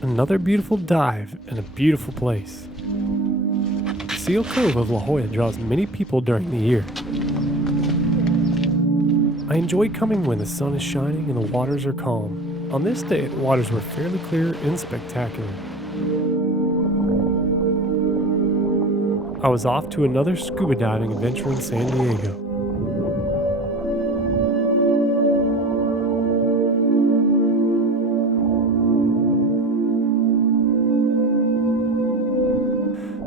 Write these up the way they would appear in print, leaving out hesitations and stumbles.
Another beautiful dive in a beautiful place. Seal Cove of La Jolla draws many people during the year. I enjoy coming when the sun is shining and the waters are calm. On this day, the waters were fairly clear and spectacular. I was off to another scuba diving adventure in San Diego.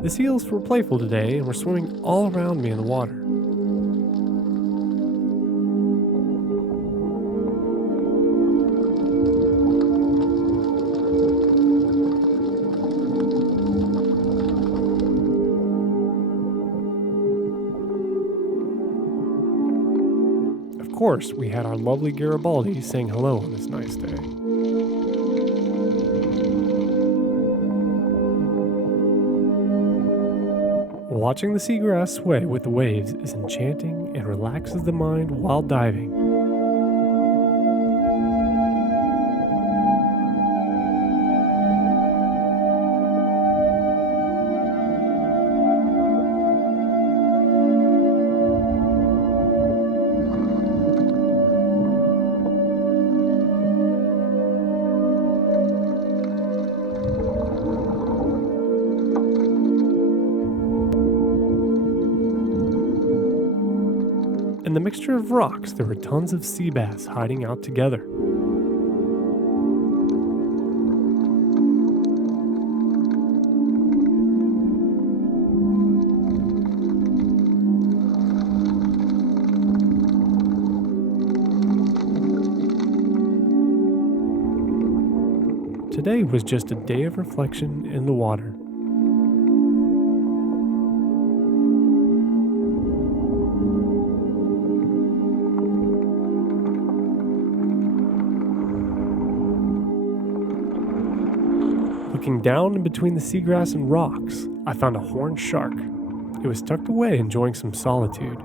The seals were playful today and were swimming all around me in the water. Of course, we had our lovely Garibaldi saying hello on this nice day. Watching the seagrass sway with the waves is enchanting and relaxes the mind while diving. In the mixture of rocks, there were tons of sea bass hiding out together. Today was just a day of reflection in the water. Looking down in between the seagrass and rocks, I found a horned shark. It was tucked away enjoying some solitude.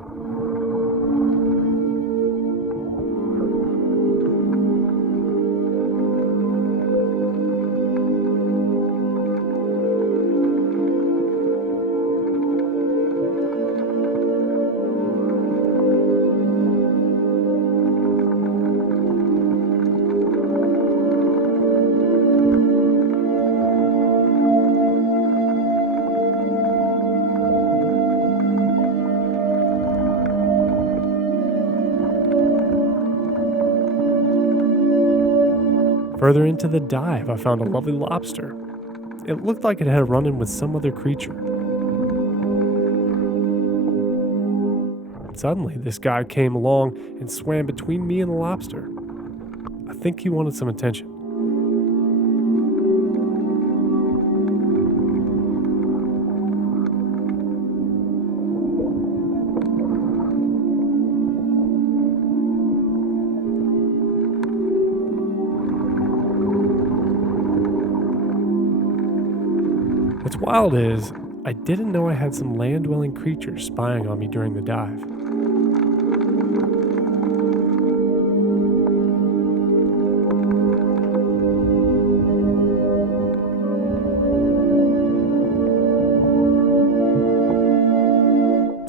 Further into the dive, I found a lovely lobster. It looked like it had a run-in with some other creature. Suddenly, this guy came along and swam between me and the lobster. I think he wanted some attention. What's wild is, I didn't know I had some land-dwelling creatures spying on me during the dive.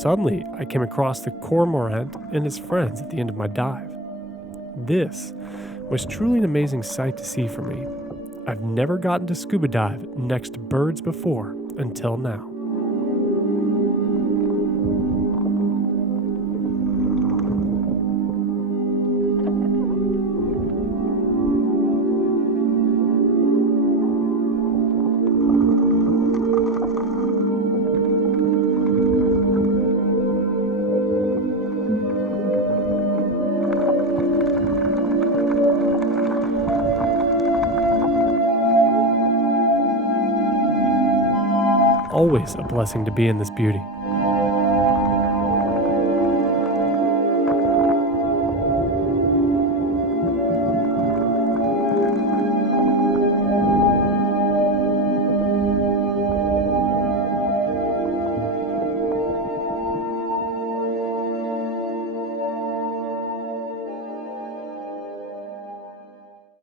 Suddenly, I came across the cormorant and his friends at the end of my dive. This was truly an amazing sight to see for me. I've never gotten to scuba dive next to birds before until now. Always a blessing to be in this beauty.